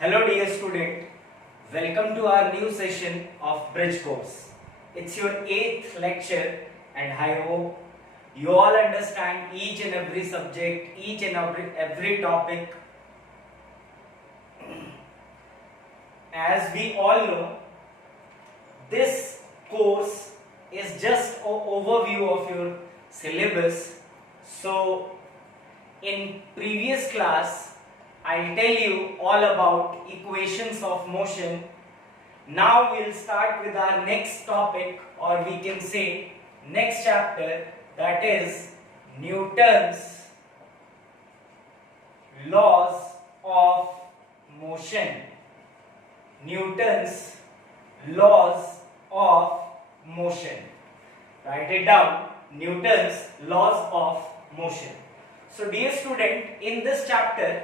Hello dear student, welcome to our new session of Bridge course. It's your 8th lecture and I hope you all understand each and every subject, each and every topic. As we all know, this course is just an overview of your syllabus. So in previous class I'll tell you all about equations of motion. Now we'll start with our next topic, or we can say next chapter, that is Newton's laws of motion. Newton's laws of motion. Write it down. Newton's laws of motion. So dear student, in this chapter,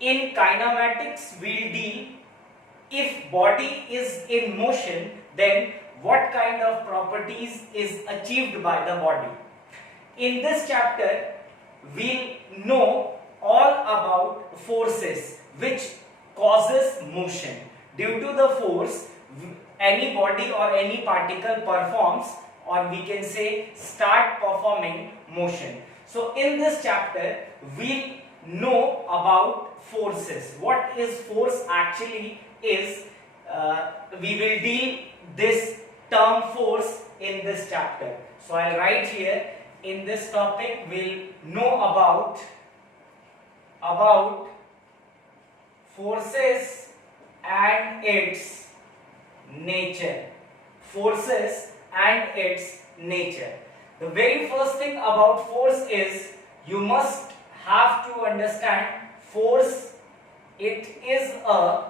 in kinematics we'll deal if body is in motion, then what kind of properties is achieved by the body. In this chapter we'll know all about forces which causes motion. Due to the force, any body or any particle performs, or we can say start performing motion. So in this chapter we'll know about forces. What is force actually is, we will deal this term force in this chapter. So I'll write here, in this topic we'll know about forces and its nature. Forces and its nature. The very first thing about force is you must have to understand force. It is a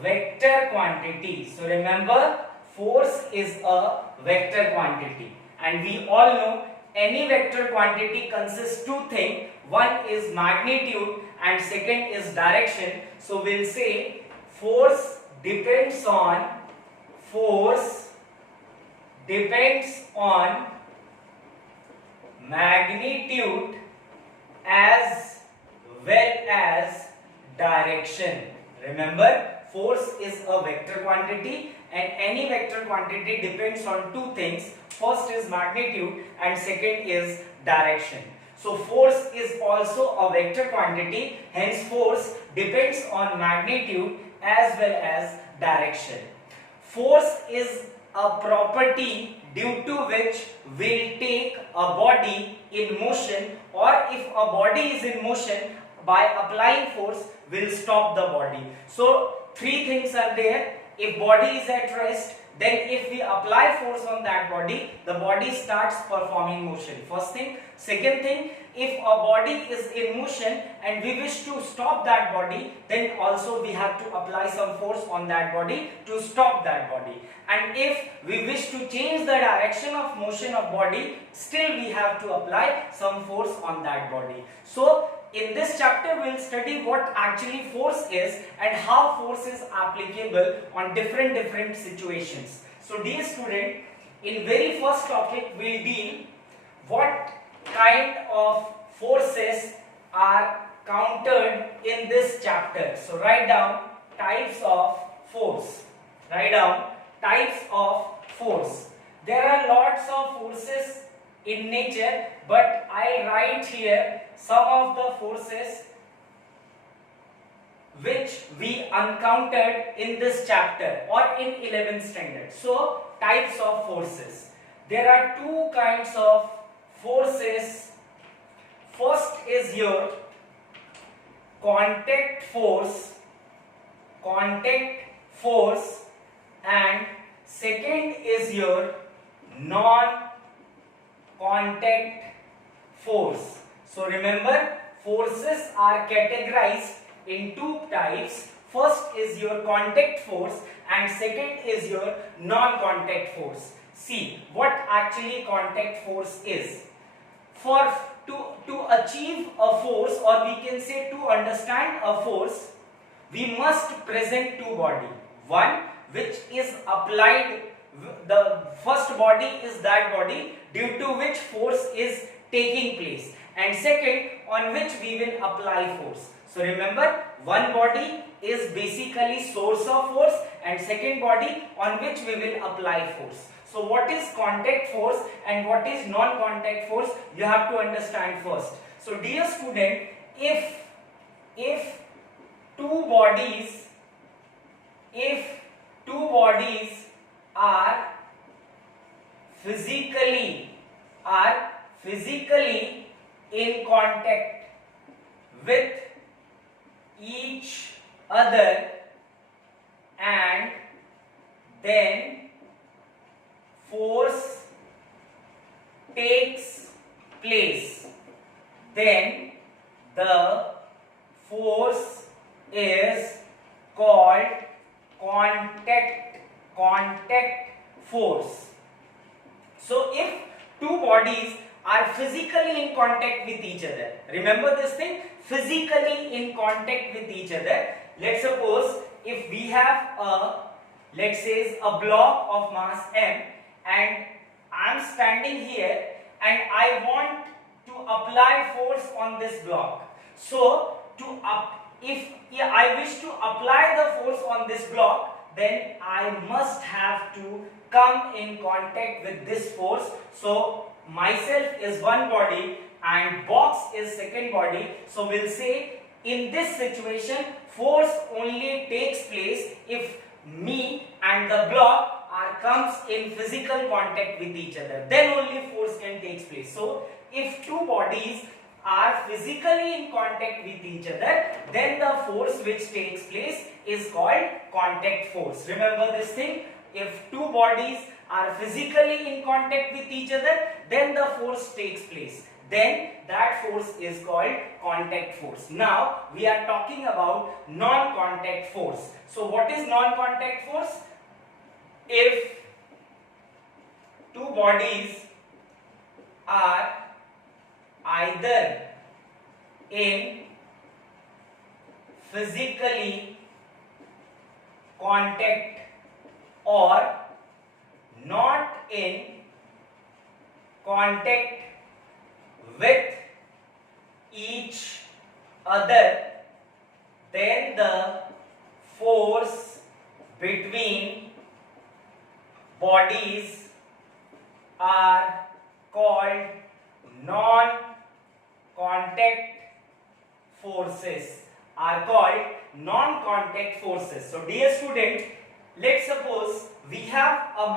vector quantity. So remember, force is a vector quantity, and we all know any vector quantity consists two things. One is magnitude and second is direction. So we'll say force depends on magnitude as well as direction. Remember, force is a vector quantity, and any vector quantity depends on two things. First is magnitude and second is direction. So force is also a vector quantity, hence force depends on magnitude as well as direction. Force is a property due to which we'll take a body in motion, or if a body is in motion, by applying force we'll stop the body. So three things are there. If body is at rest, then if we apply force on that body, the body starts performing motion. First thing. Second thing, if a body is in motion and we wish to stop that body, then also we have to apply some force on that body to stop that body. And if we wish to change the direction of motion of body, still we have to apply some force on that body. So in this chapter we'll study what actually force is and how force is applicable on different situations. So dear student, in very first topic we'll deal what kind of forces are countered in this chapter. So write down types of force. Write down types of force. There are lots of forces in nature, but I write here some of the forces which we encountered in this chapter or in 11th standard. So types of forces. There are two kinds of forces. First is your contact force, and second is your non-contact force. So remember, forces are categorized in two types. First is your contact force and second is your non-contact force. See what actually contact force is. To achieve a force, or we can say to understand a force, we must present two bodies. One which is applied, the first body is that body due to which force is taking place, and second on which we will apply force. So remember, one body is basically source of force and second body on which we will apply force. So what is contact force and what is non-contact force, you have to understand first. So dear student, if two bodies are physically in contact with each other and then force takes place, then the force is called contact force. So if two bodies are physically in contact with each other, remember this thing, physically in contact with each other. Let's suppose if we have let's say a block of mass m and I am standing here and I want to apply force on this block. So if I wish to apply the force on this block, then I must have to come in contact with this force. So myself is one body and box is second body. So we'll say in this situation force only takes place if me and the block comes in physical contact with each other, then only force can take place. So if two bodies are physically in contact with each other, then the force which takes place is called contact force. Remember this thing, if two bodies are physically in contact with each other, then the force takes place, then that force is called contact force. Now we are talking about non-contact force. So what is non-contact force? If two bodies are either in physically contact or not in contact with each other, then the force between bodies are called non-contact forces. So dear student, let's suppose we have a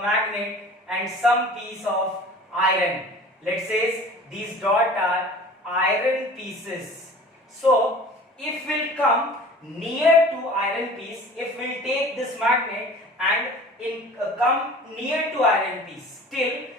magnet. And some piece of iron. Let's say these dots are iron pieces. So if we'll come near to iron piece, if we'll take this magnet and come near to iron piece, still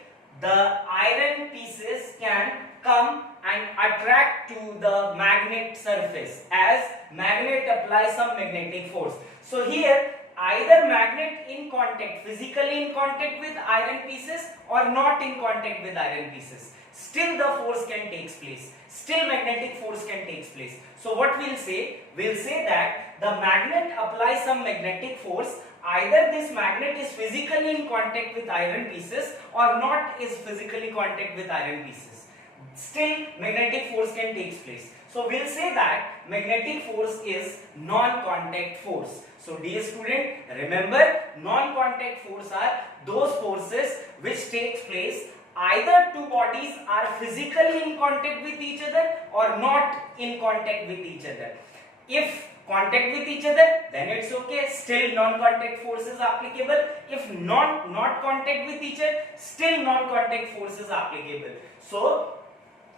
the iron pieces can come and attract to the magnet surface, as magnet applies some magnetic force. So here either magnet in contact, physically in contact with iron pieces or not in contact with iron pieces, still the force can take place, still magnetic force can take place. So what we'll say that the magnet applies some magnetic force, either this magnet is physically in contact with iron pieces or not is physically in contact with iron pieces, still magnetic force can take place. So we'll say that magnetic force is non-contact force. So dear student, remember, non-contact force are those forces which takes place either two bodies are physically in contact with each other or not in contact with each other. If contact with each other, then it's okay, still non-contact force is applicable. If not contact with each other, still non-contact force is applicable. So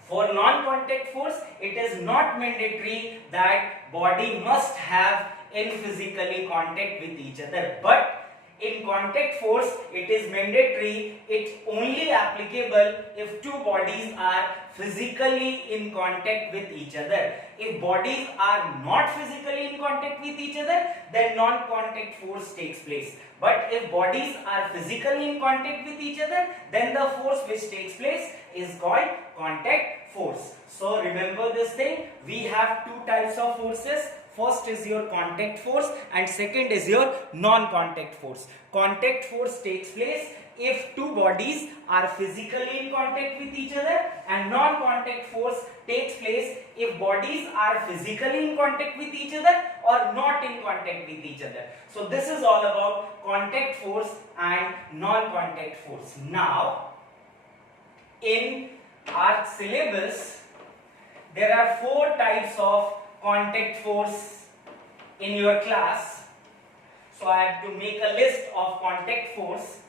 for non-contact force, it is not mandatory that body must have in physically contact with each other, but in contact force it is mandatory, it's only applicable if two bodies are physically in contact with each other. If bodies are not physically in contact with each other, then non-contact force takes place. But if bodies are physically in contact with each other, then the force which takes place is called contact force. So remember this thing, we have two types of forces. First is your contact force and second is your non-contact force. Contact force takes place if two bodies are physically in contact with each other, and non-contact force takes place if bodies are physically in contact with each other or not in contact with each other. So this is all about contact force and non-contact force. Now, in our syllabus, there are 4 types of contact force in your class. So I have to make a list of contact force.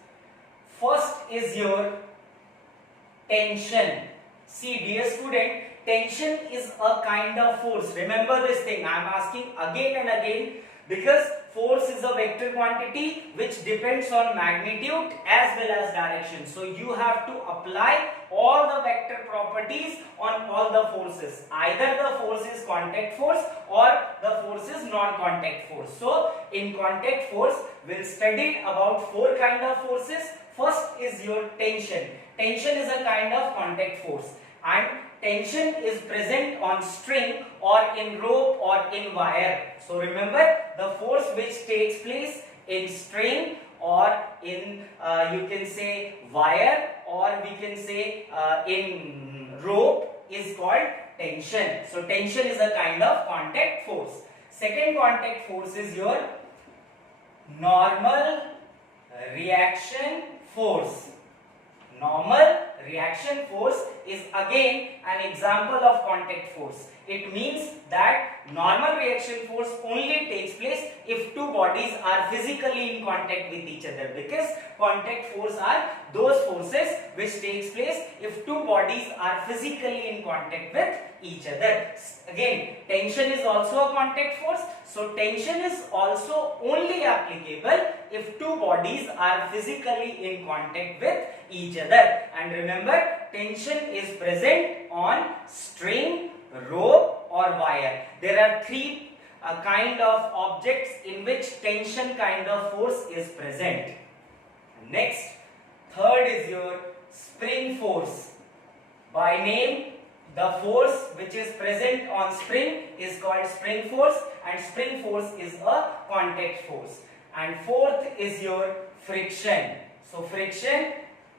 First is your tension. See, dear student, tension is a kind of force. Remember this thing, I am asking again and again, because force is a vector quantity which depends on magnitude as well as direction. So you have to apply all the vector properties on all the forces. Either the force is contact force or the force is non-contact force. So in contact force, we'll study about 4 kind of forces. First is your tension. Tension is a kind of contact force, and tension is present on string or in rope or in wire. So remember, the force which takes place in string or in you can say wire, or we can say in rope, is called tension. So tension is a kind of contact force. Second contact force is your normal reaction force. Normal reaction force is again an example of contact force. It means that normal reaction force only takes place if two bodies are physically in contact with each other, because contact force are those forces which takes place if two bodies are physically in contact with each other. Again, tension is also a contact force. So tension is also only applicable if two bodies are physically in contact with each other. And remember, tension is present on string, rope or wire. There are 3 kind of objects in which tension kind of force is present. Next, third is your spring force. By name, the force which is present on spring is called spring force, and spring force is a contact force. And fourth is your friction. So friction,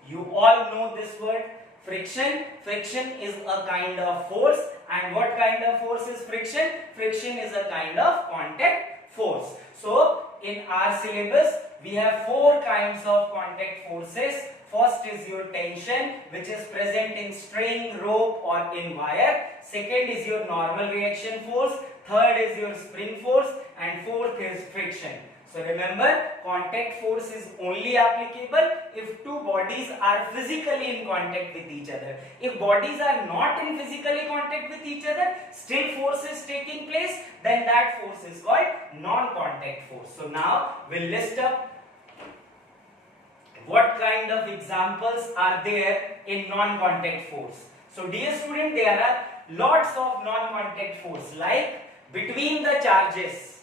you all know this word, friction. Friction is a kind of force. And what kind of force is friction? Friction is a kind of contact force. So in our syllabus, we have 4 kinds of contact forces. First is your tension, which is present in string, rope or in wire. Second is your normal reaction force. Third is your spring force, and fourth is friction. So remember, contact force is only applicable if two bodies are physically in contact with each other. If bodies are not in physically contact with each other, still force is taking place, then that force is called non-contact force. So now we'll list up what kind of examples are there in non-contact force. So dear student, there are lots of non-contact force, like between the charges,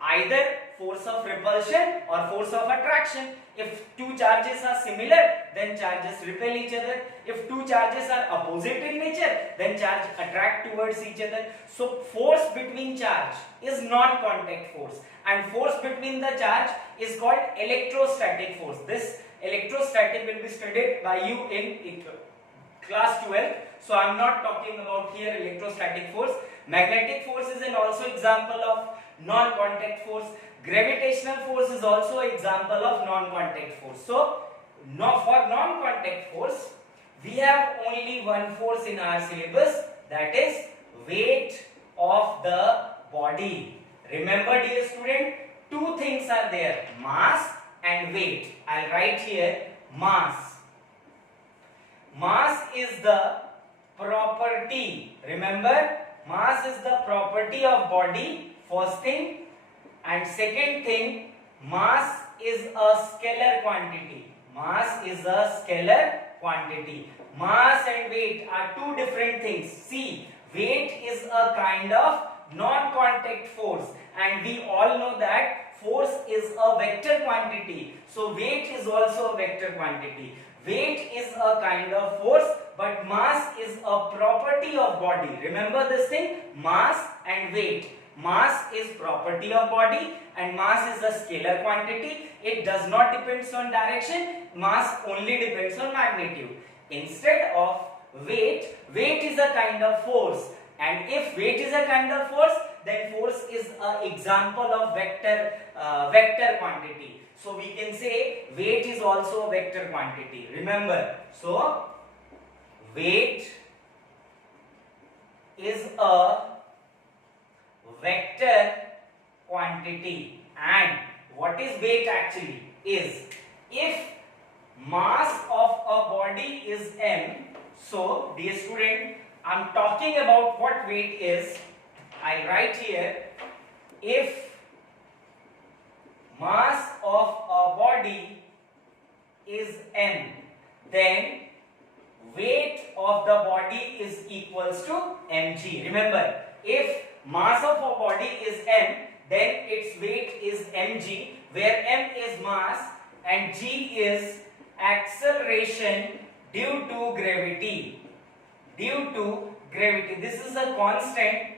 either force of repulsion or force of attraction. If two charges are similar, then charges repel each other. If two charges are opposite in nature, then charge attract towards each other. So force between charge is non-contact force, and force between the charge is called electrostatic force. This electrostatic will be studied by you in class 12. So I am not talking about here electrostatic force. Magnetic force is an also example of non-contact force. Gravitational force is also an example of non-contact force. So for non-contact force, we have only one force in our syllabus, that is weight of the body. Remember dear student, 2 things are there, mass and weight. I'll write here mass. Mass is the property. Remember, mass is the property of body, first thing. And second thing, mass is a scalar quantity. Mass is a scalar quantity. Mass and weight are 2 different things. See, weight is a kind of non-contact force, and we all know that force is a vector quantity. So weight is also a vector quantity. Weight is a kind of force, but mass is a property of body. Remember this thing, mass and weight. mass is property of body and mass is a scalar quantity. It does not depends on direction. Mass only depends on magnitude. Instead of weight, weight is a kind of force, and if weight is a kind of force, then force is an example of vector quantity. So we can say weight is also a vector quantity. Remember, so weight is a vector quantity. And what is weight actually? Is if mass of a body is m, so dear student, I am talking about what weight is. I write here, if mass of a body is m, then weight of the body is equals to mg. Remember, if mass of a body is m, then its weight is mg, where m is mass and g is acceleration due to gravity. Due to gravity. This is a constant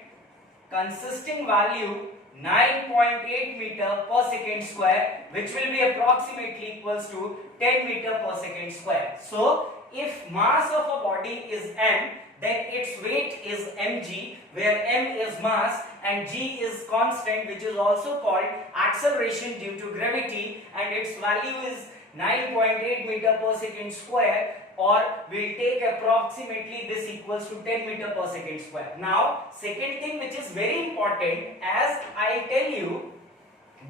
consisting value 9.8 meter per second square, which will be approximately equals to 10 meter per second square. So if mass of a body is m, then its weight is mg, where m is mass and g is constant, which is also called acceleration due to gravity, and its value is 9.8 meter per second square, or we'll take approximately this equals to 10 meter per second square. Now, second thing which is very important, as I tell you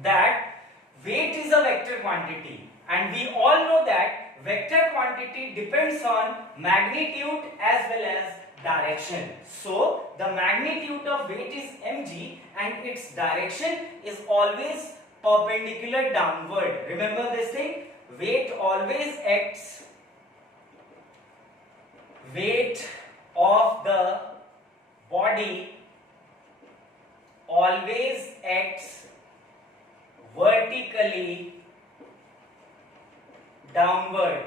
that weight is a vector quantity, and we all know that vector quantity depends on magnitude as well as direction. So, the magnitude of weight is mg and its direction is always perpendicular downward. Remember this thing, weight always acts, weight of the body always acts vertically downward.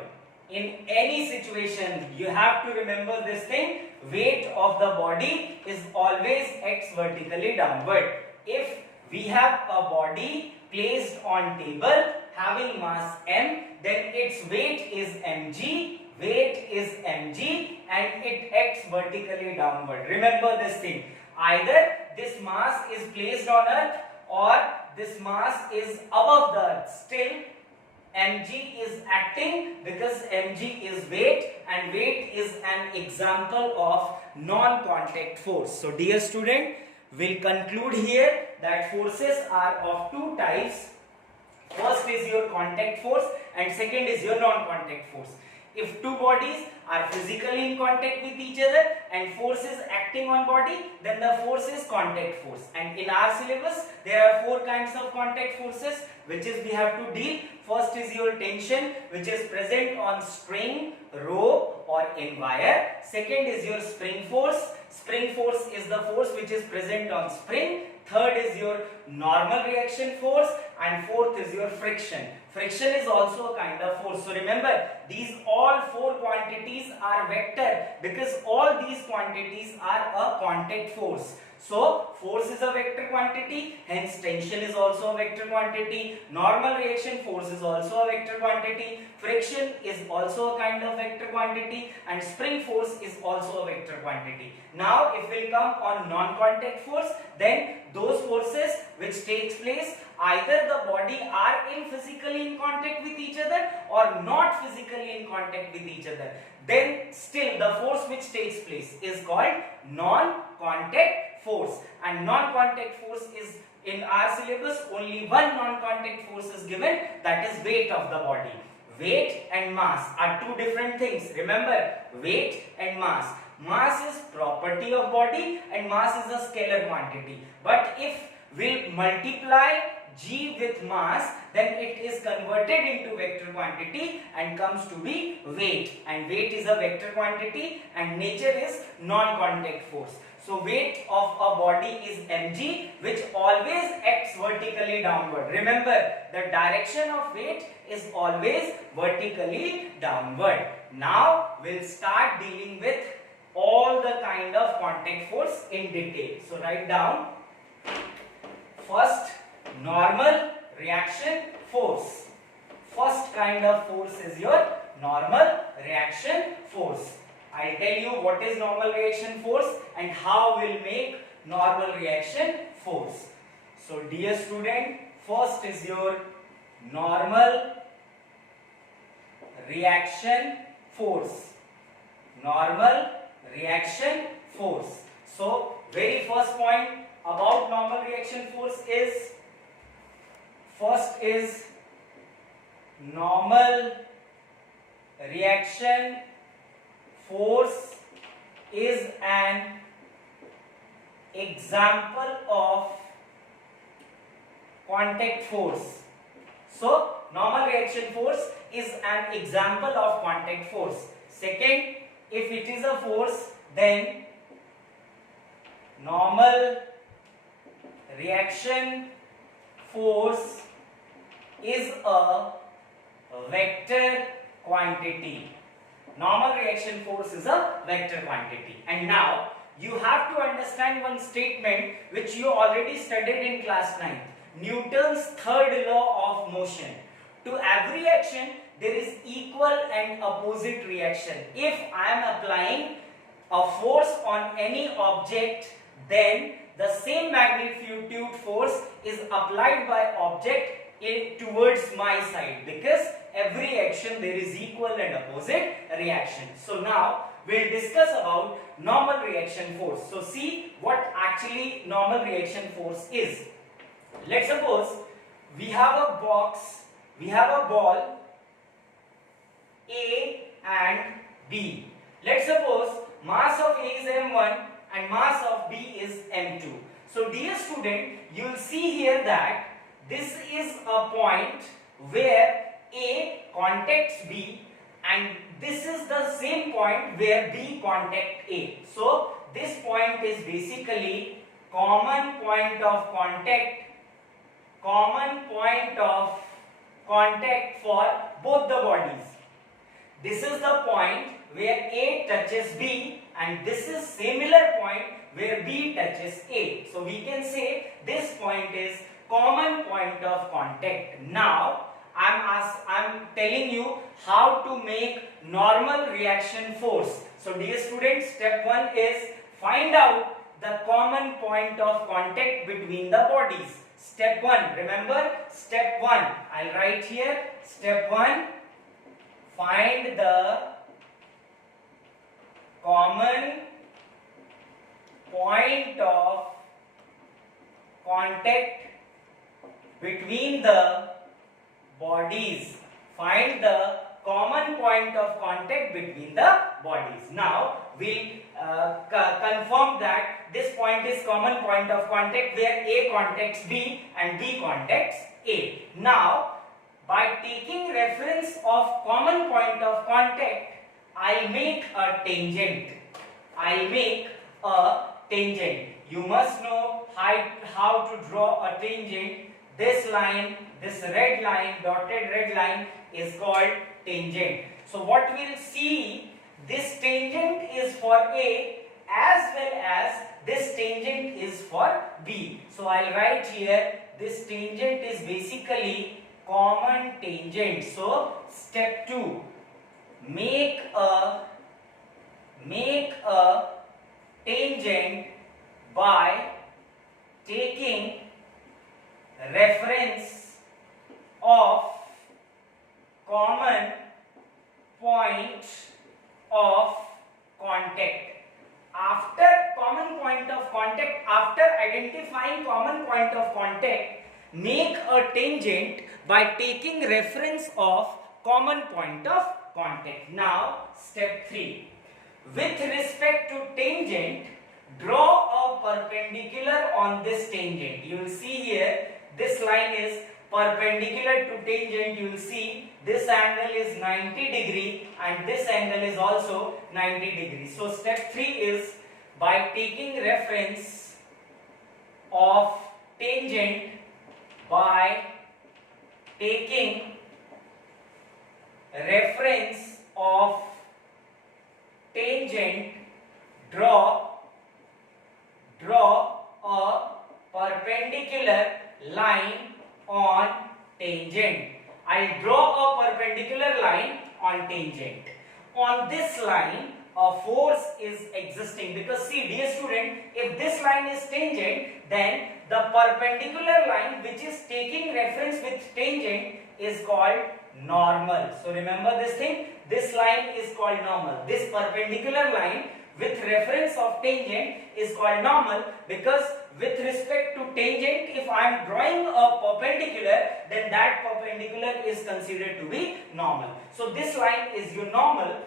In any situation, you have to remember this thing, weight of the body is always acts vertically downward. If we have a body placed on table having mass m, then its weight is mg, weight is mg, and it acts vertically downward. Remember this thing, either this mass is placed on earth or this mass is above the earth, still mg is acting, because mg is weight and weight is an example of non-contact force. So dear student, we'll conclude here that forces are of two types. First is your contact force and second is your non-contact force. If two bodies are physically in contact with each other and force is acting on body, then the force is contact force. And in our syllabus, there are four kinds of contact forces which is we have to deal. First is your tension, which is present on spring, rope or in wire. Second is your spring force. Spring force is the force which is present on spring. Third is your normal reaction force, and fourth is your friction. Friction is also a kind of force. So remember, these all four quantities are vector, because all these quantities are a contact force. So force is a vector quantity, hence tension is also a vector quantity, normal reaction force is also a vector quantity, friction is also a kind of vector quantity, and spring force is also a vector quantity. Now if we'll come on non-contact force, then those forces which takes place either the body are physically in contact with each other or not physically in contact with each other, then still the force which takes place is called non-contact force. And non-contact force is, in our syllabus, only one non-contact force is given, that is weight of the body. Weight and mass are two different things. Remember, weight and mass. Mass is property of body and mass is a scalar quantity. But if we'll multiply g with mass, then it is converted into vector quantity and comes to be weight. And weight is a vector quantity and nature is non-contact force. So weight of a body is mg, which always acts vertically downward. Remember, the direction of weight is always vertically downward. Now we'll start dealing with all the kind of contact force in detail. So write down First, normal reaction force. First kind of force is your normal reaction force. I'll tell you what is normal reaction force and how we'll make normal reaction force. So dear student, first is your normal reaction force. Normal reaction force. So very first point about normal reaction force is, first is normal reaction force is an example of contact force. So normal reaction force is an example of contact force. Second, if it is a force, then normal reaction force is a vector quantity. Normal reaction force is a vector quantity. And now you have to understand one statement which you already studied in class 9. Newton's third law of motion. To every action there is equal and opposite reaction. If I am applying a force on any object, then the same magnitude force is applied by object towards my side, because every action there is equal and opposite reaction. So now we'll discuss about normal reaction force. So see what actually normal reaction force is. Let's suppose we have a box, we have a ball A and B. Let's suppose mass of A is m1 and mass of B is m2. So dear student, you will see here that this is a point where A contacts B, and this is the same point where B contacts A. So this point is basically common point of contact for both the bodies. This is the point where A touches B, and this is similar point where B touches A. So we can say this point is common point of contact. Now I'm telling you how to make normal reaction force. So dear students, step 1 is find out the common point of contact between the bodies. Step 1, remember step 1, I'll write here. Step 1, find the common point of contact between the bodies. Find the common point of contact between the bodies. Now we'll confirm that this point is common point of contact where A contacts B and B contacts A. Now by taking reference of common point of contact, I'll make a tangent. I'll make a tangent. You must know how to draw a tangent. This line, this red line, dotted red line is called tangent. So what we'll see, this tangent is for A as well as this tangent is for B. So I'll write here, this tangent is basically common tangent. So step 2, make a tangent by taking reference of common point of contact. After common point of contact, after identifying common point of contact, make a tangent by taking reference of common point of contact. Now step 3, with respect to tangent, draw a perpendicular on this tangent. You will see here this line is perpendicular to tangent. You will see this angle is 90 degree and this angle is also 90 degree. So step 3 is by taking reference of tangent, by taking reference of tangent, draw a perpendicular line on tangent. I'll draw a perpendicular line on tangent. On this line, a force is existing, because see dear student, if this line is tangent, then the perpendicular line which is taking reference with tangent is called normal. So remember this thing, this line is called normal. This perpendicular line with reference of tangent is called normal, because with respect to tangent, if I am drawing a perpendicular, then that perpendicular is considered to be normal. So this line is your normal.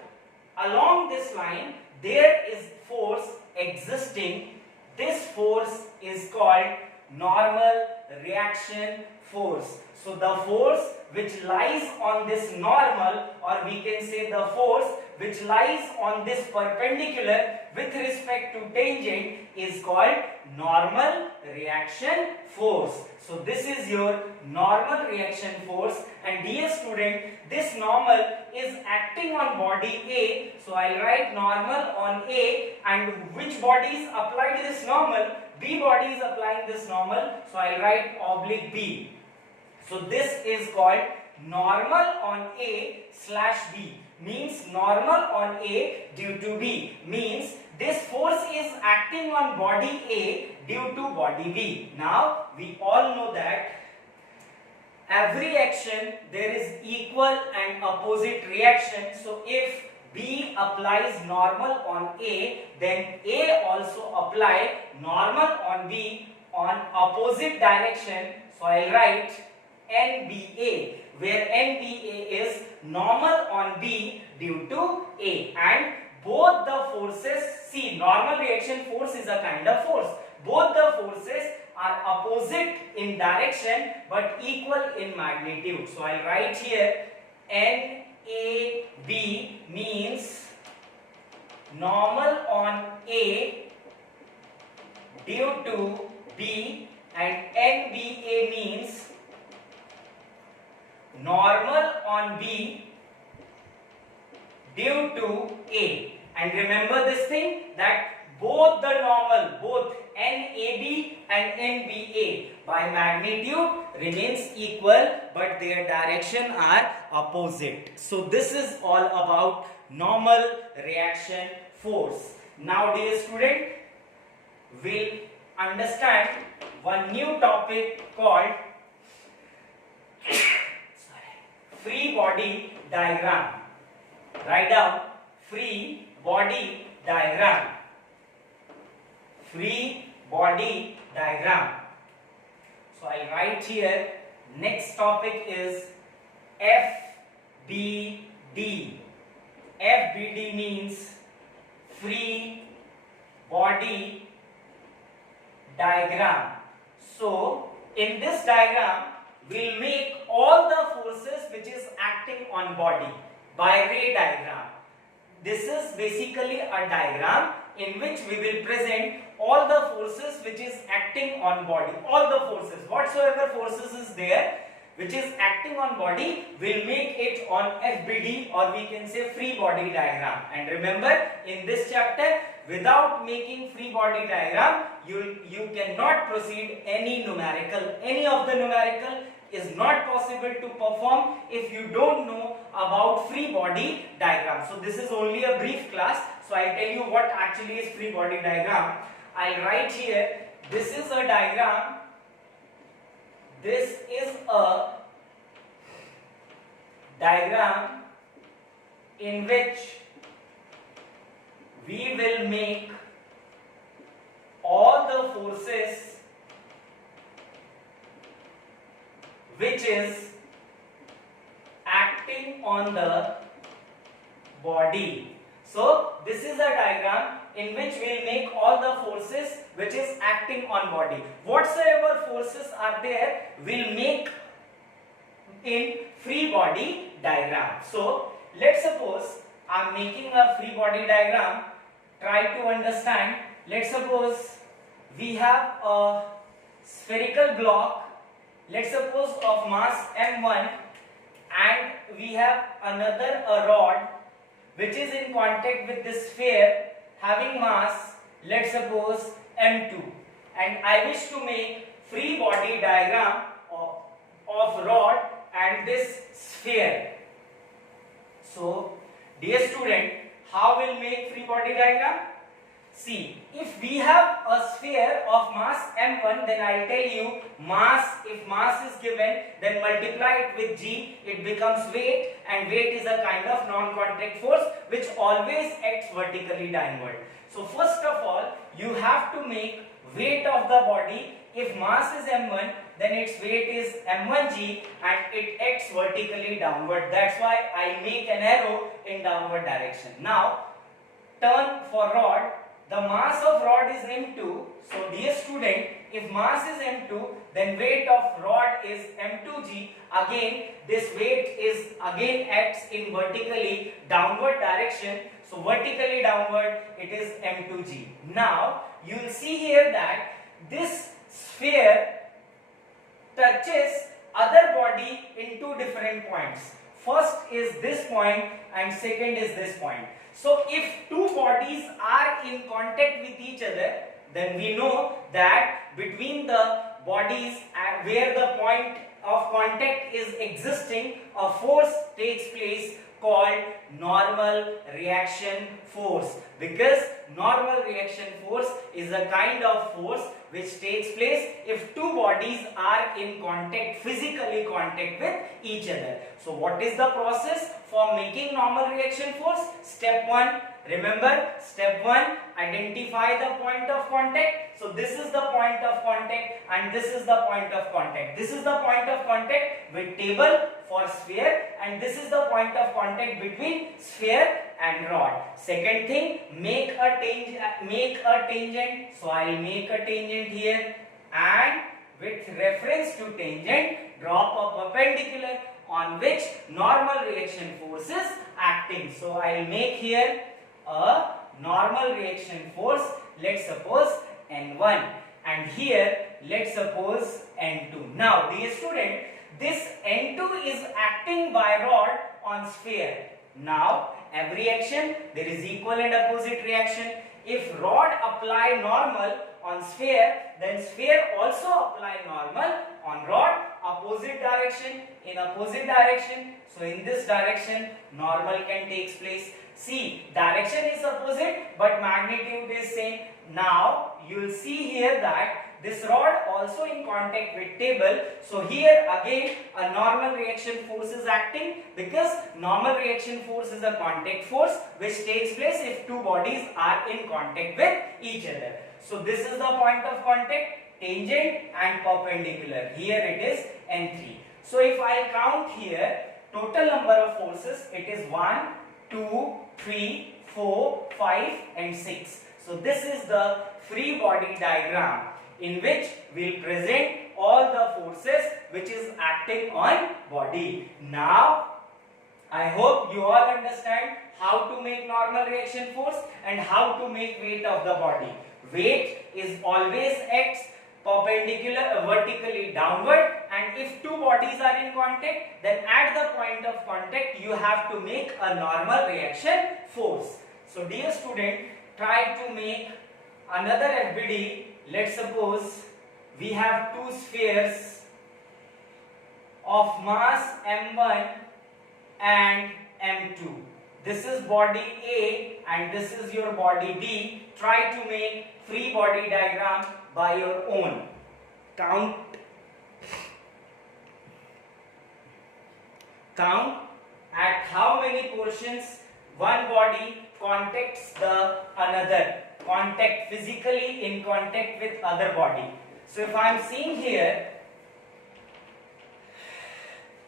Along this line there is force existing. This force is called normal reaction force. So the force which lies on this normal, or we can say the force which lies on this perpendicular with respect to tangent, is called normal reaction force. So this is your normal reaction force. And dear student, this normal is acting on body A. So I'll write normal on A, and which body is applied this normal? B body is applying this normal. So I'll write oblique B. So this is called normal on A slash B. Means normal on A due to B. Means this force is acting on body A due to body B. Now we all know that every action there is equal and opposite reaction. So if B applies normal on A, then A also apply normal on B on opposite direction. So I'll write NBA, where NBA is normal on B due to A, and both the forces, see normal reaction force is a kind of force, both the forces are opposite in direction but equal in magnitude. So I'll write here NAB means normal on A due to B, and NBA means normal on B due to A. And remember this thing, that both the normal, both NAB and NBA by magnitude remains equal, but their direction are opposite. So this is all about normal reaction force. Now dear student, we'll understand one new topic called free body diagram. Write down free body diagram. Free body diagram. So I'll write here, next topic is FBD. FBD means free body diagram. So in this diagram, we'll make all the forces which is acting on body by ray diagram. This is basically a diagram in which we will present all the forces which is acting on body. All the forces, whatsoever forces is there which is acting on body, will make it on FBD, or we can say free body diagram. And remember, in this chapter, without making free body diagram, you cannot proceed any numerical. Any of the numerical is not possible to perform if you don't know about free body diagram. So this is only a brief class. So I'll tell you what actually is free body diagram. I'll write here, this is a diagram. This is a diagram in which we will make all the forces which is acting on the body. So this is a diagram in which we will make all the forces which is acting on body. Whatsoever forces are there, we'll make in free body diagram. So let's suppose I'm making a free body diagram. Try to understand. Let's suppose we have a spherical block, let's suppose of mass m1, and we have another rod which is in contact with this sphere having mass, let's suppose m2. and I wish to make free body diagram of rod and this sphere. So, dear student, how will make free body diagram? See, if we have a sphere of mass m1, then I'll tell you mass, if mass is given, then multiply it with g, it becomes weight, and weight is a kind of non-contact force which always acts vertically downward. So first of all, you have to make weight of the body. If mass is m1, then its weight is m1g and it acts vertically downward. That's why I make an arrow in downward direction. Now, turn for rod. The mass of rod is m2. So dear student, if mass is m2, then weight of rod is m2g. Again, this weight is again acts in vertically downward direction. So vertically downward, it is m2g. Now, you will see here that this sphere touches other body in two different points. First is this point and second is this point. So if two bodies are in contact with each other, then we know that between the bodies and where the point of contact is existing, a force takes place called normal reaction force, because normal reaction force is a kind of force which takes place if two bodies are in contact, physically contact with each other. So what is the process for making normal reaction force? Step 1, remember, step 1, identify the point of contact. So this is the point of contact and this is the point of contact. This is the point of contact with table for sphere and this is the point of contact between sphere and rod. Second thing, make a tangent. So I will make a tangent here and with reference to tangent, drop a perpendicular on which normal reaction force is acting. So I will make here a normal reaction force, let's suppose N1, and here let's suppose N2. Now dear student, this N2 is acting by rod on sphere. Now every action there is equal and opposite reaction. If rod apply normal on sphere, then sphere also apply normal on rod, opposite direction, in opposite direction. So in this direction normal can take place. See, direction is opposite but magnitude is same. Now you will see here that this rod also in contact with table. So here again a normal reaction force is acting, because normal reaction force is a contact force which takes place if two bodies are in contact with each other. So this is the point of contact, tangent and perpendicular. Here it is N3. So if I count here total number of forces, it is 1, 2, 3, 4, 5 and 6. So this is the free body diagram in which we will present all the forces which is acting on body. Now I hope you all understand how to make normal reaction force and how to make weight of the body. Weight is always acts perpendicular, vertically downward, and if two bodies are in contact, then at the point of contact you have to make a normal reaction force. So dear student, try to make another FBD. Let's suppose we have two spheres of mass m1 and m2. This is body A and this is your body B. Try to make free body diagram by your own. Count at how many portions one body contacts the another. Contact physically in contact with other body. So if I am seeing here,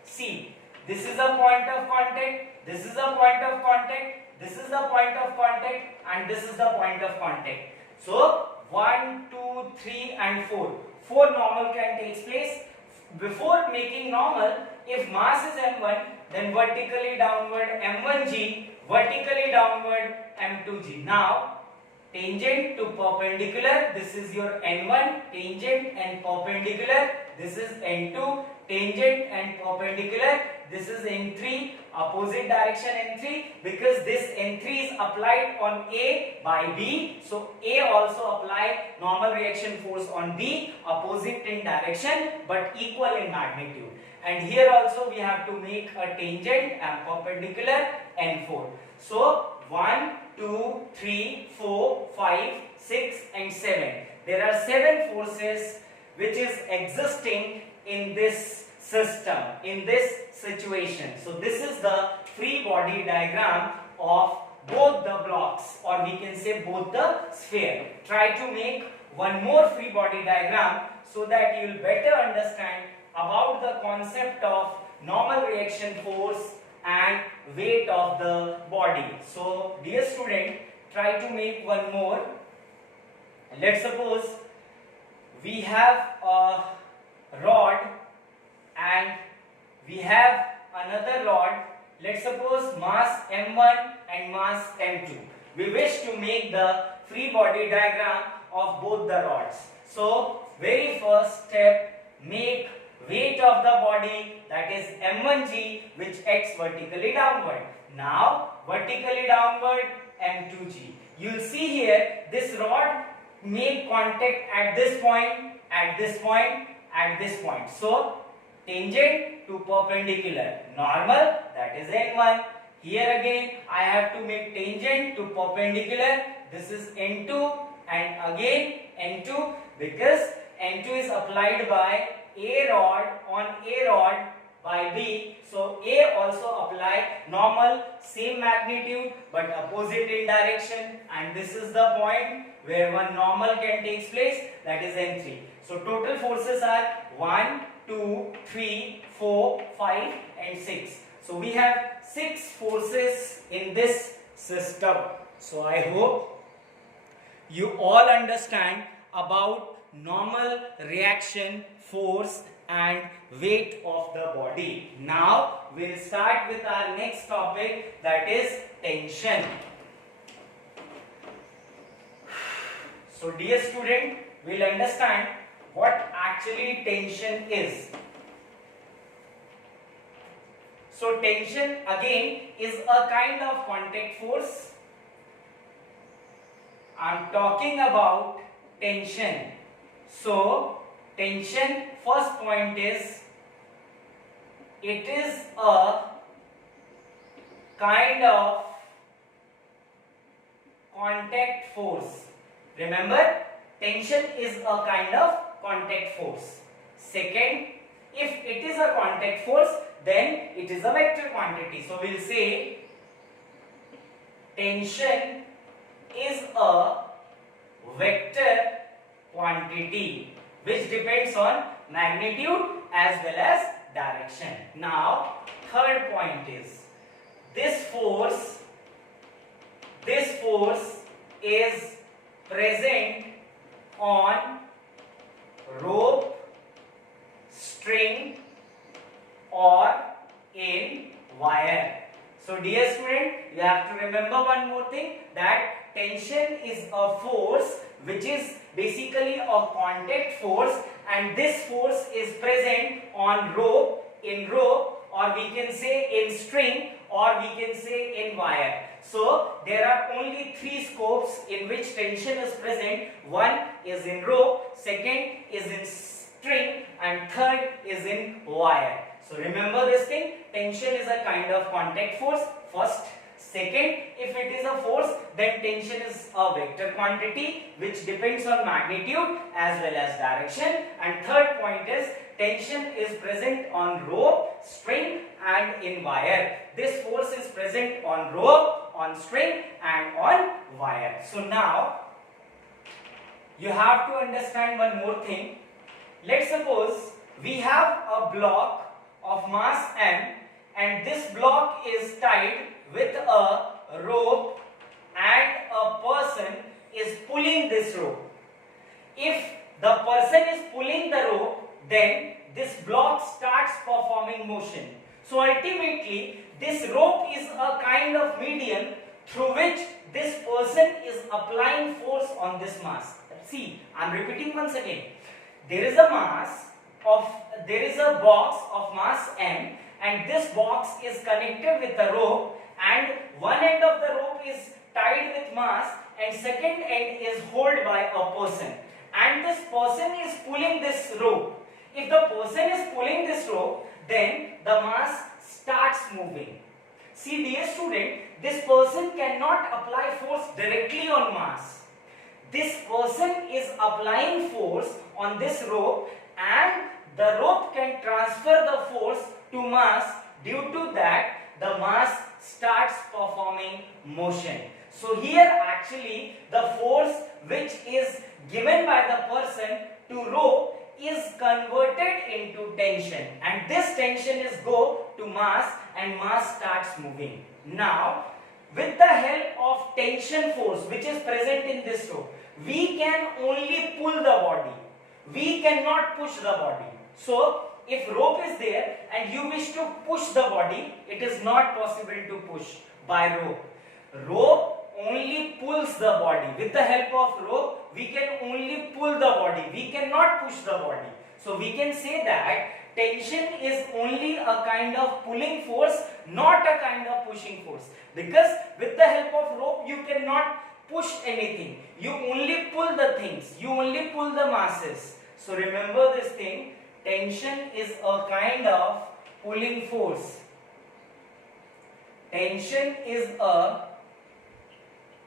see, this is a point of contact, this is a point of contact, this is the point of contact, and this is the point of contact. So 1, 2, 3 and 4. 4 normal can take place. Before making normal, if mass is m1, then vertically downward m1g, vertically downward m2g. Now tangent to perpendicular, this is your N1, tangent and perpendicular, this is N2, tangent and perpendicular, this is N3, opposite direction N3, because this N3 is applied on A by B. So A also apply normal reaction force on B, opposite in direction but equal in magnitude. And here also we have to make a tangent and perpendicular N4. So 1, 2, 3, 4, 5, 6 and 7. There are 7 forces which is existing in this system, in this situation. So this is the free body diagram of both the blocks, or we can say both the sphere. Try to make one more free body diagram so that you will better understand about the concept of normal reaction force and weight of the body. So dear student, try to make one more. Let's suppose we have a rod and we have another rod. Let's suppose mass m1 and mass m2. We wish to make the free body diagram of both the rods. So very first step, make weight of the body, that is m1g, which acts vertically downward. Now vertically downward m2g. You will see here this rod make contact at this point, at this point, at this point. So tangent to perpendicular, normal, that is N1. Here again I have to make tangent to perpendicular, this is N2, and again N2, because N2 is applied by A rod on A rod by B. So A also apply normal, same magnitude but opposite in direction, and this is the point where one normal can take place, that is N3. So total forces are 1, 2, 3, 4, 5 and 6. So we have 6 forces in this system. So I hope you all understand about normal reaction force and weight of the body. Now we'll start with our next topic, that is tension. So dear student, we'll understand what actually tension is. So tension again is a kind of contact force. I'm talking about tension. So tension, first point is, it is a kind of contact force. Remember, tension is a kind of contact force. Second, if it is a contact force, then it is a vector quantity. So we'll say tension is a vector quantity which depends on magnitude as well as direction. Now, third point is, this force is present on rope, string or in wire. So dear student, you have to remember one more thing, that tension is a force which is basically a contact force, and this force is present on rope, in rope, or we can say in string, or we can say in wire. So there are only 3 scopes in which tension is present. One is in rope, second is in string, and third is in wire. So remember this thing, tension is a kind of contact force, first. Second, if it is a force, then tension is a vector quantity which depends on magnitude as well as direction. And third point is, tension is present on rope, string and in wire. This force is present on rope, on string and on wire. So now you have to understand one more thing. Let's suppose we have a block of mass m, and this block is tied with a rope and a person is pulling this rope. If the person is pulling the rope, then this block starts performing motion. So ultimately, this rope is a kind of medium through which this person is applying force on this mass. See, I am repeating once again. There is a box of mass m, and this box is connected with a rope, and one end of the rope is tied with mass and second end is held by a person, and this person is pulling this rope. If the person is pulling this rope, then the mass starts moving. See dear student, this person cannot apply force directly on mass. This person is applying force on this rope, and the rope can transfer the force to mass. Due to that, the mass starts performing motion. So here actually the force which is given by the person to rope is converted into tension, and this tension is go to mass and mass starts moving. Now with the help of tension force which is present in this rope, we can only pull the body, we cannot push the body. So if rope is there and you wish to push the body, it is not possible to push by rope. Rope only pulls the body. With the help of rope, we can only pull the body, we cannot push the body. So we can say that tension is only a kind of pulling force, not a kind of pushing force, because with the help of rope you cannot push anything, you only pull the things, you only pull the masses. So remember this thing, tension is a kind of pulling force. Tension is a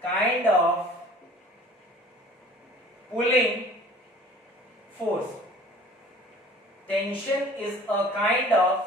kind of pulling force. Tension is a kind of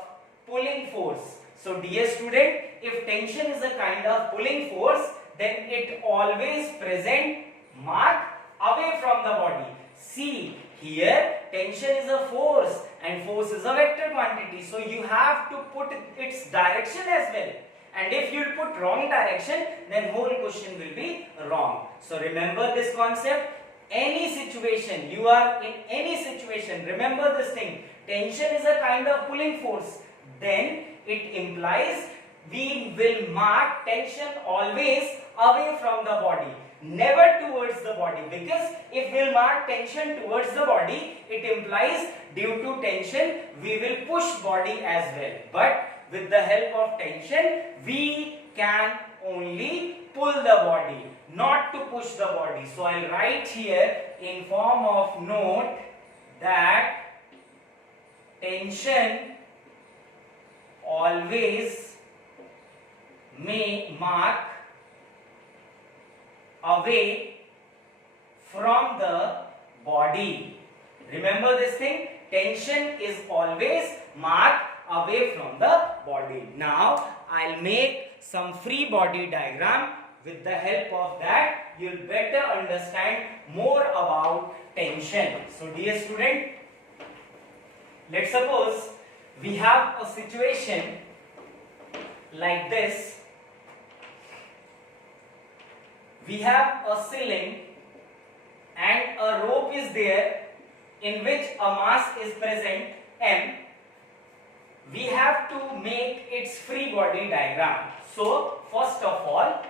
pulling force. So dear student, if tension is a kind of pulling force, then it always present mark away from the body. See here, tension is a force and force is a vector quantity. So you have to put its direction as well. And if you put wrong direction, then whole question will be wrong. So remember this concept. Any situation, you are in any situation, remember this thing. Tension is a kind of pulling force. Then it implies we will mark tension always away from the body, never towards the body. Because if we will mark tension towards the body, it implies due to tension we will push body as well. But with the help of tension, we can only pull the body, not to push the body. So I'll write here in form of note that tension always may mark away from the body. Remember this thing, tension is always marked away from the body. Now I'll make some free body diagram. With the help of that, you'll better understand more about tension. So dear student, let's suppose we have a situation like this. We have a ceiling and a rope is there in which a mass is present m. We have to make its free body diagram. So first of all,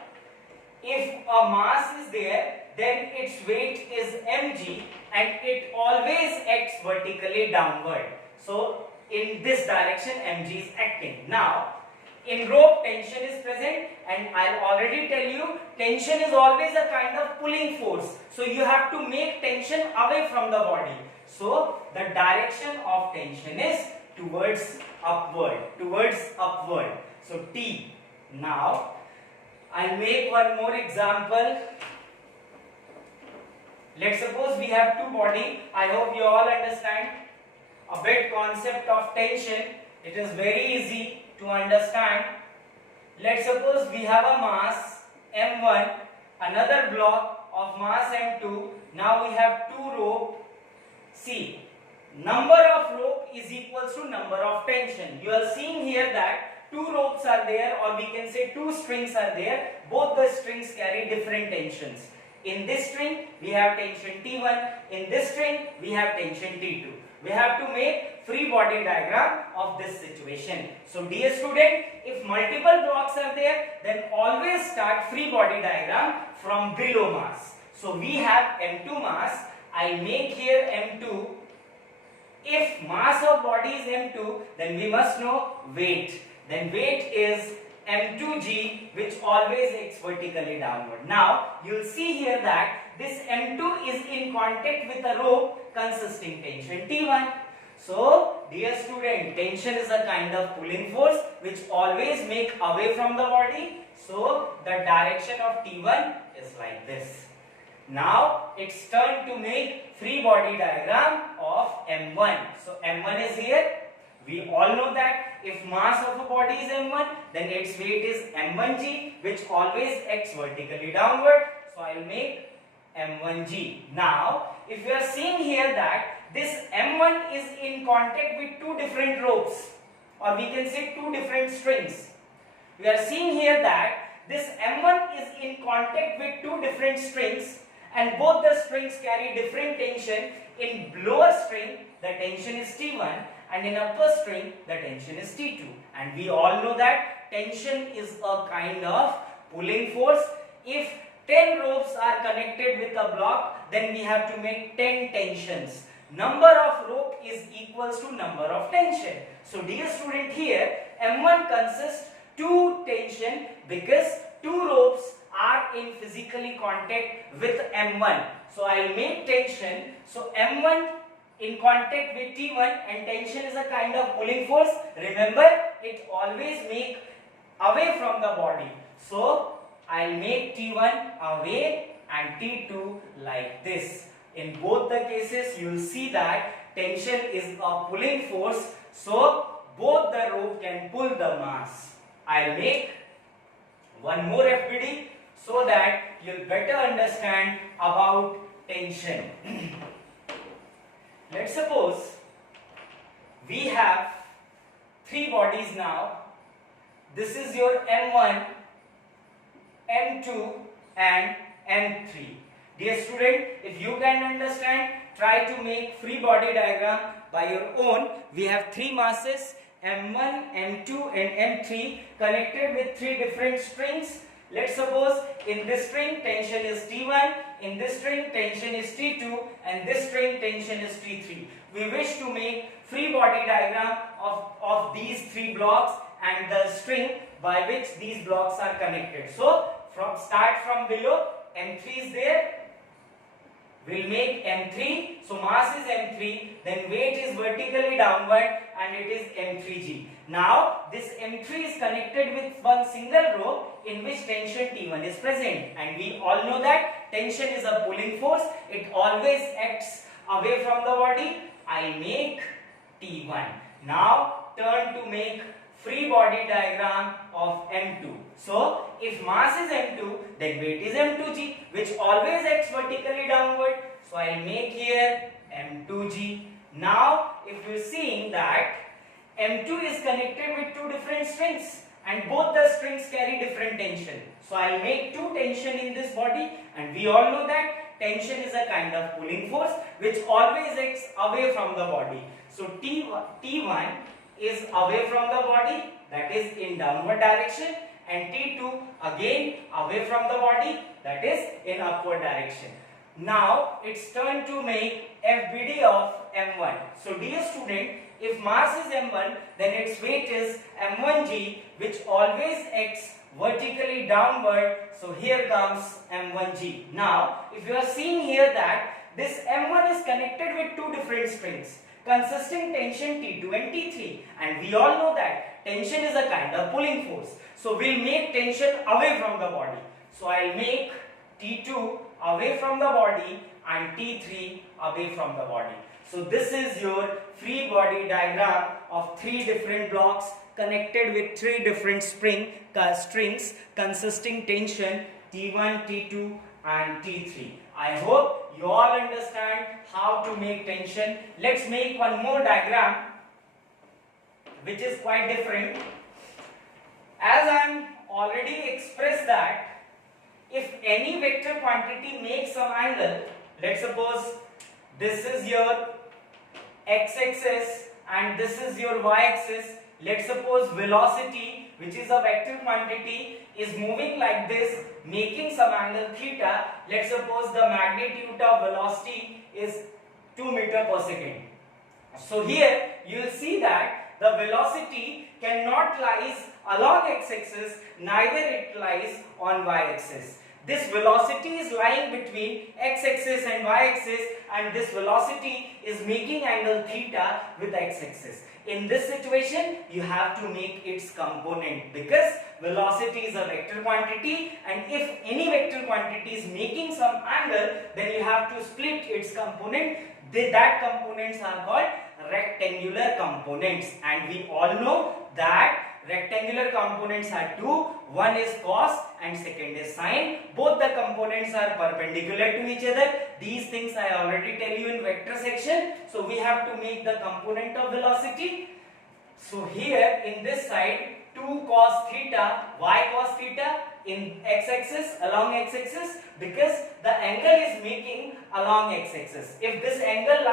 if a mass is there, then its weight is mg and it always acts vertically downward. So in this direction mg is acting. Now in rope tension is present, and I'll already tell you tension is always a kind of pulling force. So you have to make tension away from the body. So the direction of tension is towards upward, So T. Now I'll make one more example. Let's suppose we have two body. I hope you all understand a bit concept of tension. It is very easy to understand. Let's suppose we have a mass m1, another block of mass m2. Now we have two rope. See, number of rope is equals to number of tension. You are seeing here that two ropes are there, or we can say two strings are there. Both the strings carry different tensions. In this string we have tension T1, in this string we have tension T2. We have to make free body diagram of this situation. So dear student, if multiple blocks are there, then always start free body diagram from below mass. So we have m2 mass. I make here m2. if mass of body is m2, then we must know weight. Then weight is m2g, which always acts vertically downward. Now you will see here that this m2 is in contact with a rope consisting tension T1. So dear student, tension is a kind of pulling force which always make away from the body. So the direction of T1 is like this. Now it's turn to make free body diagram of M1. So M1 is here. We all know that if mass of a body is M1, then its weight is M1g, which always acts vertically downward. So I will make M1g. Now if you are seeing here that this M1 is in contact with two different ropes, or we can say two different strings. We are seeing here that this M1 is in contact with two different strings, and both the strings carry different tension. In lower string, the tension is T1, and in upper string, the tension is T2. And we all know that tension is a kind of pulling force. If 10 ropes are connected with a block, then we have to make 10 tensions. Number of rope is equals to number of tension. So dear student, here M1 consists two tension because two ropes are in physically contact with M1. So I will make tension. So M1 in contact with T1, and tension is a kind of pulling force. Remember, it always make away from the body. So I will make T1 away and T2 like this. In both the cases, you will see that tension is a pulling force. So both the rope can pull the mass. I will make one more FBD so that you will better understand about tension. Let's suppose we have three bodies now. This is your M1, M2 and M3. Dear student, if you can understand, try to make free body diagram by your own. We have three masses, M1, M2 and M3, connected with three different strings. Let's suppose in this string tension is T1, in this string tension is T2, and this string tension is T3. We wish to make free body diagram of these three blocks and the string by which these blocks are connected. So start from below, M3 is there. We'll make M3, so mass is M3, then weight is vertically downward and it is M3G. Now this M3 is connected with one single rope in which tension T1 is present, and we all know that tension is a pulling force. It always acts away from the body. I make T1. Now turn to make free body diagram of M2. So if mass is M2, then weight is M2G, which always acts vertically downward. So I will make here M2G. Now if you are seeing that M2 is connected with two different strings, and both the strings carry different tension. So I will make two tension in this body, and we all know that tension is a kind of pulling force which always acts away from the body. So T1 is away from the body, that is in downward direction, and T2 again away from the body, that is in upward direction. Now it's turn to make FBD of M1. So dear student, if mass is M1, then its weight is M1G, which always acts vertically downward. So here comes M1G. Now if you are seeing here that this M1 is connected with two different strings consisting tension T2 and T3, and we all know that tension is a kind of pulling force. So we'll make tension away from the body. So I'll make T2 away from the body and T3 away from the body. So this is your free body diagram of three different blocks connected with three different strings consisting tension T1, T2 and T3. I hope you all understand how to make tension. Let's make one more diagram which is quite different. As I am already expressed that if any vector quantity makes some angle, let's suppose this is your x-axis and this is your y-axis. Let's suppose velocity, which is a vector quantity, is moving like this, making some angle theta. Let's suppose the magnitude of velocity is 2 meters per second. So here you will see that the velocity cannot lies along x-axis, neither it lies on y-axis. This velocity is lying between x-axis and y-axis, and this velocity is making angle theta with x-axis. In this situation, you have to make its component, because velocity is a vector quantity, and if any vector quantity is making some angle, then you have to split its component. That components are called rectangular components, and we all know that rectangular components are two. One is cos and second is sine. Both the components are perpendicular to each other. These things I already tell you in vector section. So we have to make the component of velocity. So here in this side, 2 cos theta, y cos theta in x-axis, along x-axis, because the angle is making along x-axis. If this angle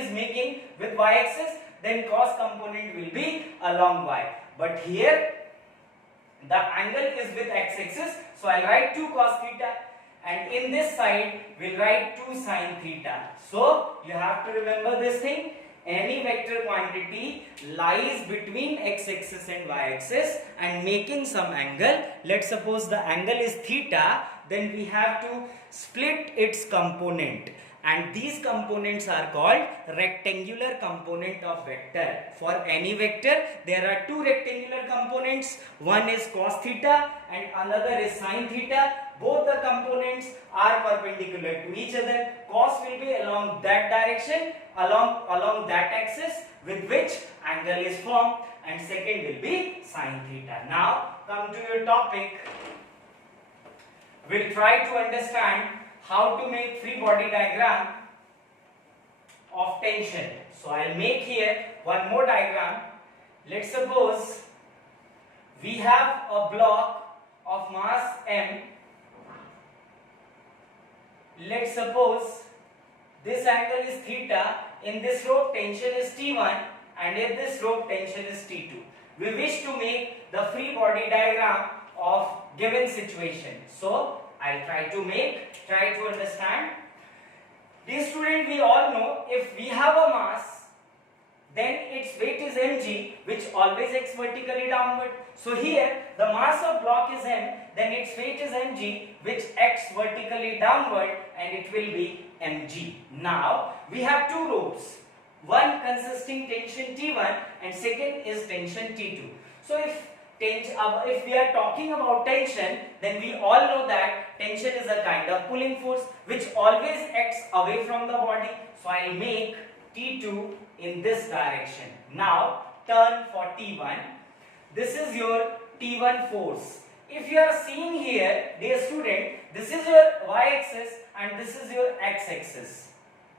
is making with y-axis, then cos component will be along y. But here the angle is with x-axis, so I'll write 2 cos theta, and in this side we'll write 2 sin theta. So you have to remember this thing. Any vector quantity lies between x-axis and y-axis and making some angle. Let's suppose the angle is theta, then we have to split its component, and these components are called rectangular component of vector. For any vector, there are two rectangular components. One is cos theta and another is sin theta. Both the components are perpendicular to each other. Cos will be along that direction, along that axis with which angle is formed, and second will be sin theta. Now come to your topic. We'll try to understand how to make free body diagram of tension. So I'll make here one more diagram. Let's suppose we have a block of mass m. Let's suppose this angle is theta. In this rope tension is T1, and in this rope tension is T2. We wish to make the free body diagram of given situation. So I'll try to understand. Dear student, we all know if we have a mass, then its weight is mg, which always acts vertically downward. So here the mass of block is m, then its weight is mg, which acts vertically downward, and it will be mg. Now we have two ropes, one consisting tension T1 and second is tension T2. So if we are talking about tension, then we all know that tension is a kind of pulling force which always acts away from the body. So I will make T2 in this direction. Now turn for T1. This is your T1 force. If you are seeing here, dear student, this is your y-axis and this is your x-axis,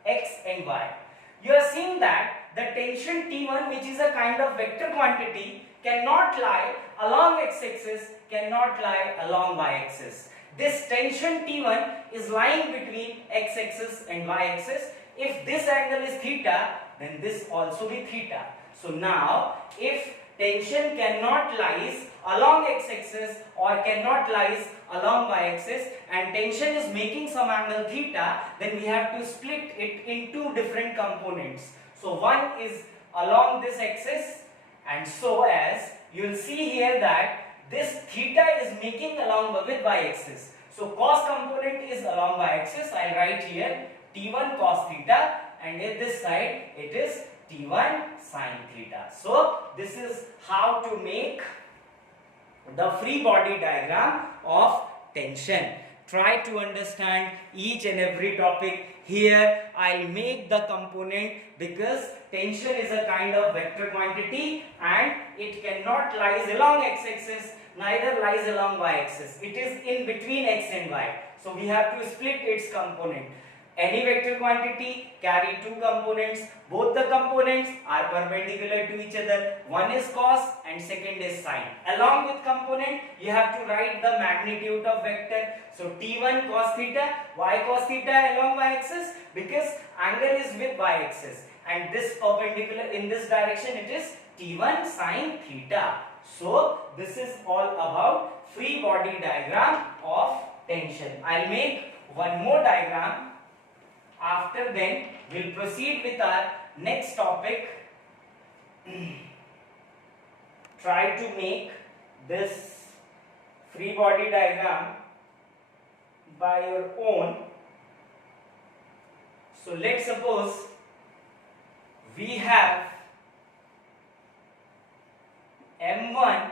x and y. You are seeing that the tension T1, which is a kind of vector quantity, cannot lie along x-axis, cannot lie along y-axis. This tension T1 is lying between x-axis and y-axis. If this angle is theta, then this also be theta. So now, if tension cannot lies along x-axis or cannot lies along y-axis, and tension is making some angle theta, then we have to split it in two different components. So one is along this axis, and so as you will see here that this theta is making along with y-axis. So cos component is along y-axis. I will write here T1 cos theta, and at this side it is T1 sin theta. So this is how to make the free body diagram of tension. Try to understand each and every topic. Here I'll make the component because tension is a kind of vector quantity and it cannot lies along x-axis, neither lies along y-axis. It is in between x and y. So we have to split its component. Any vector quantity carry two components. Both the components are perpendicular to each other. One is cos and second is sine. Along with component, you have to write the magnitude of vector. So T1 cos theta, y cos theta along y-axis because angle is with y-axis. And this perpendicular in this direction it is T1 sine theta. So this is all about free body diagram of tension. I'll make one more diagram. After then, we'll proceed with our next topic. Try to make this free body diagram by your own. So let's suppose we have M1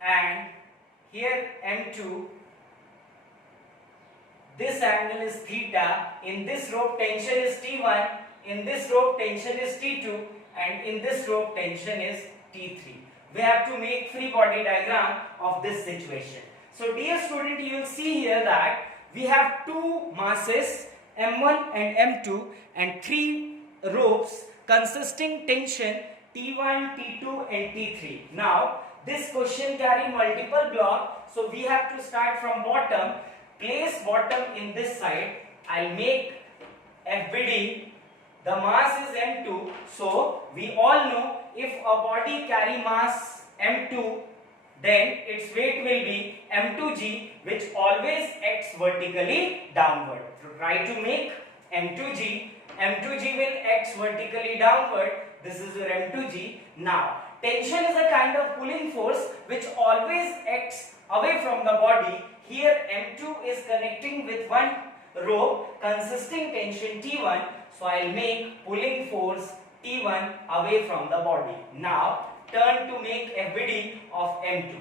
and here M2. This angle is theta. In this rope tension is T1, in this rope tension is T2, and in this rope tension is T3. We have to make free body diagram of this situation. So dear student, you will see here that we have two masses M1 and M2 and three ropes consisting tension T1, T2 and T3. Now this question carry multiple blocks, so we have to start from bottom. Place bottom in this side. I'll make FBD. The mass is M2, so we all know if a body carry mass M2, then its weight will be M2g, which always acts vertically downward. So try to make M2g. M2g will act vertically downward. This is your M2g. Now, tension is a kind of pulling force which always acts away from the body. Here M2 is connecting with one rope consisting tension T1. So I will make pulling force T1 away from the body. Now turn to make FBD of M2.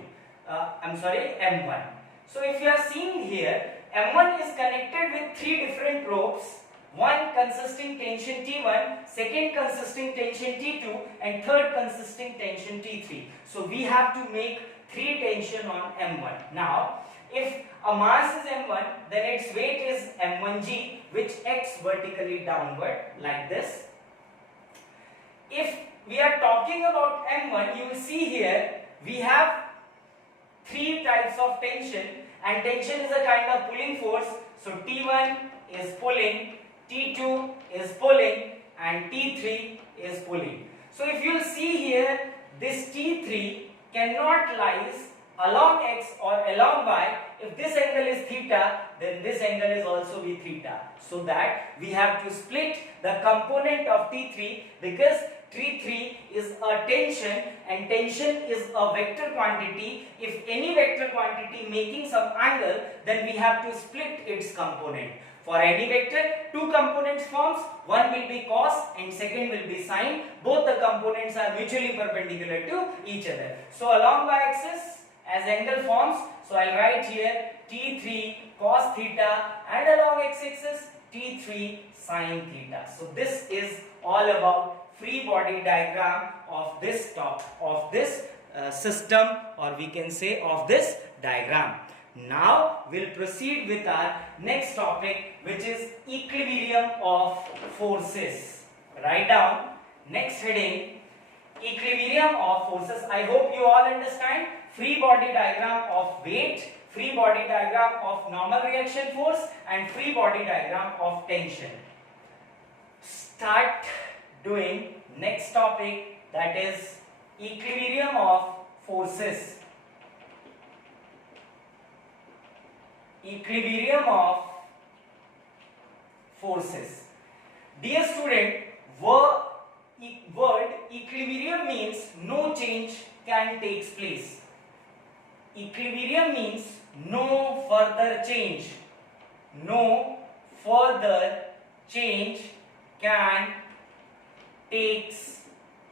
M1. So if you are seeing here, M1 is connected with three different ropes. One consisting tension T1, second consisting tension T2, and third consisting tension T3. So we have to make three tension on M1. Now, if a mass is M1, then its weight is M1g, which acts vertically downward like this. If we are talking about M1, you will see here we have three types of tension, and tension is a kind of pulling force. So T1 is pulling, T2 is pulling, and T3 is pulling. So if you will see here, this T3 cannot lies along x or along y. If this angle is theta, then this angle is also be theta. So that we have to split the component of T3, because T3 is a tension and tension is a vector quantity. If any vector quantity making some angle, then we have to split its component. For any vector, two components forms, one will be cos and second will be sine. Both the components are mutually perpendicular to each other. So along y-axis as angle forms, so I'll write here T3 cos theta, and along x-axis T3 sine theta. So this is all about free body diagram of this system, or we can say of this diagram. Now we'll proceed with our next topic, which is equilibrium of forces. Write down next heading, equilibrium of forces. I hope you all understand. Free body diagram of weight, free body diagram of normal reaction force, and free body diagram of tension. Start doing next topic, that is equilibrium of forces. Equilibrium of forces. Dear student, word equilibrium means no change can take place. Equilibrium means no further change. No further change can take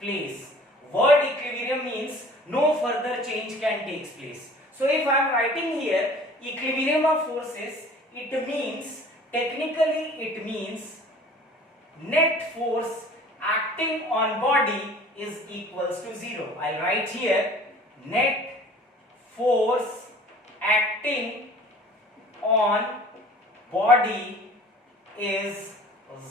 place. Word equilibrium means no further change can take place. So if I am writing here equilibrium of forces, it means, technically it means net force acting on body is equals to 0. I'll write here net force acting on body is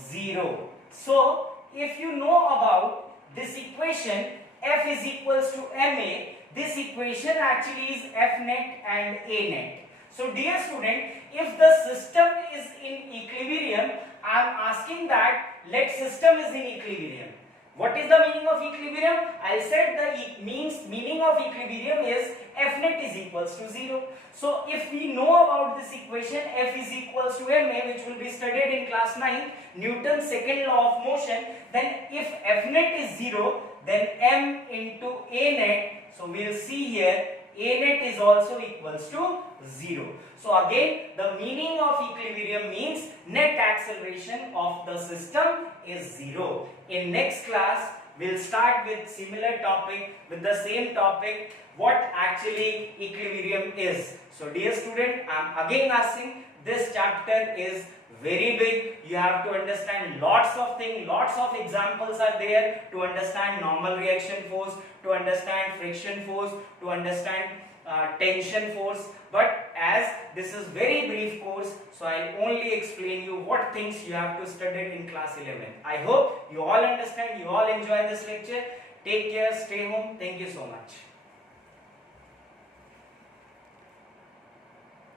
0. So if you know about this equation, F is equals to ma, this equation actually is F net and A net. So dear student, if the system is in equilibrium, I am asking that let system is in equilibrium. What is the meaning of equilibrium? I said the meaning of equilibrium is F net is equals to 0. So if we know about this equation, F is equals to ma, which will be studied in class 9, Newton's second law of motion, then if F net is 0, then m into a net, so we will see here a net is also equals to 0. So again, the meaning of equilibrium means net acceleration of the system is 0. In next class, we'll start with similar topic, with the same topic, what actually equilibrium is. So dear student, I'm again asking, this chapter is very big. You have to understand lots of things, lots of examples are there to understand normal reaction force, to understand friction force, to understand tension force. But as this is very brief course, so I'll only explain you what things you have to study in class 11. I hope you all understand, you all enjoy this lecture. Take care, stay home. Thank you so much.